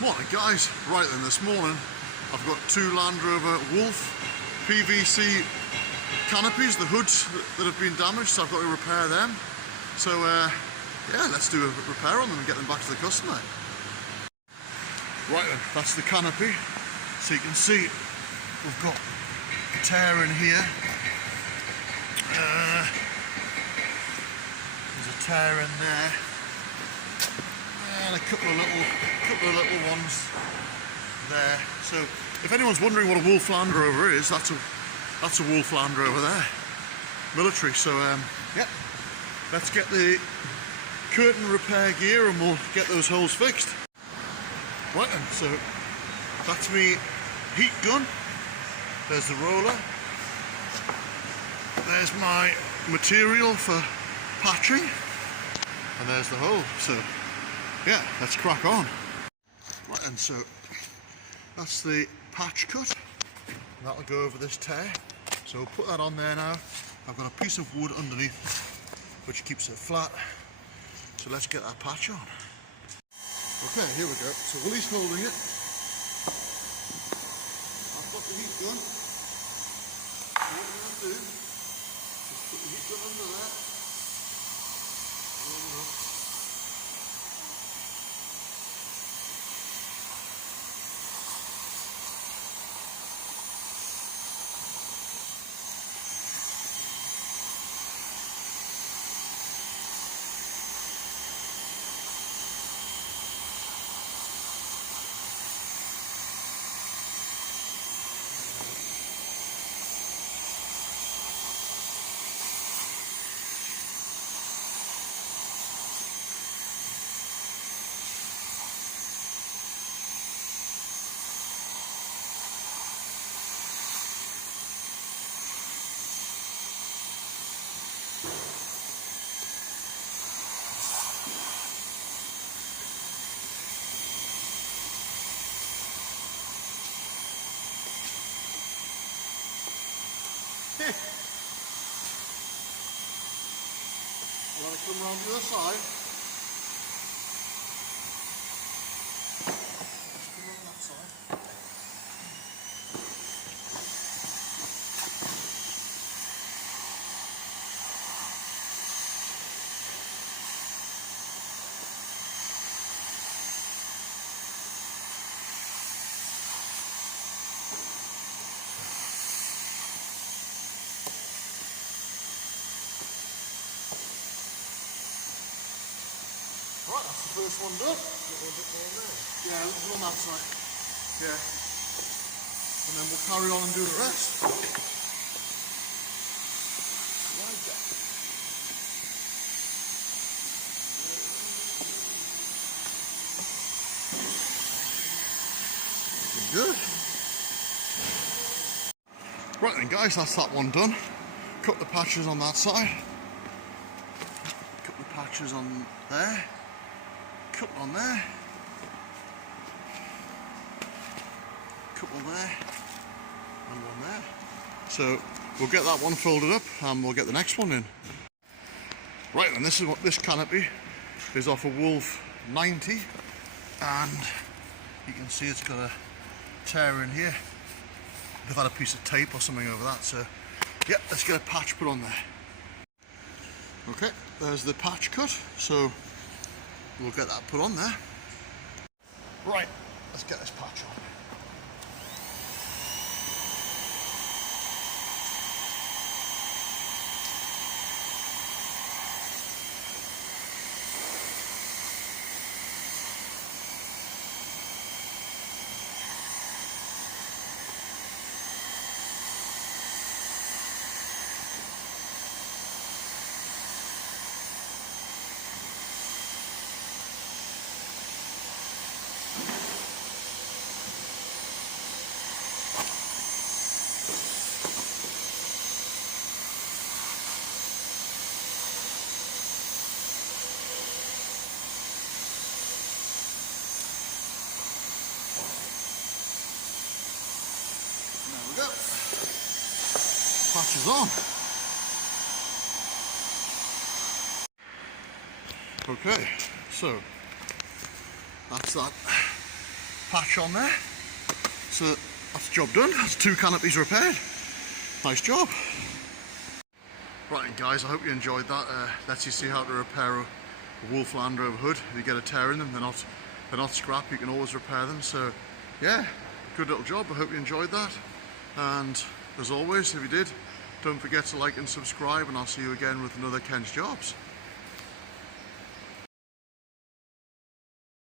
Morning guys, right then this morning I've got two Landrover Wolf PVC canopies, the hoods that have been damaged, so I've got to repair them. So yeah, let's do a repair on them and get them back to the customer. Right then, that's the canopy. So you can see we've got a tear in here. There's a tear in there. And a couple of little ones there. So if anyone's wondering what a Wolf Landrover is, that's a Wolf Landrover there, military. So yeah, let's get the curtain repair gear and we'll get those holes fixed. Right then, so that's me heat gun. There's the roller. There's my material for patching, and there's the hole. So yeah, let's crack on. Right, and so that's the patch cut. That'll go over this tear. So we'll put that on there now. I've got a piece of wood underneath which keeps it flat. So let's get that patch on. Okay, here we go. So Willie's holding it. I've got the heat gun. So what we're going to do is put the heat gun under there. Roll it up. I'm going to come around the other side. Let's come around that side. Right, that's the first one done. A little bit more there. Yeah, a little on that side. Yeah. And then we'll carry on and do the rest. Like that. Looking good. Right then guys, that's that one done. Cut the patches on that side. Cut the patches on there. Couple on there, couple there, and one there. So we'll get that one folded up and we'll get the next one in. Right then, this is what this canopy is off a Wolf 90, and you can see it's got a tear in here. They've had a piece of tape or something over that, so yeah, let's get a patch put on there. Okay, there's the patch cut, so we'll get that put on there. Right, let's get this patch on. There we go. Patch is on. Okay, so that's that patch on there. So that's the job done. That's 2 canopies repaired. Nice job. Right guys, I hope you enjoyed that. Lets you see how to repair a Wolf Landrover hood. If you get a tear in them, they're not scrap, you can always repair them. So yeah, good little job. I hope you enjoyed that. And as always, if you did, don't forget to like and subscribe, and I'll see you again with another Ken's Jobs.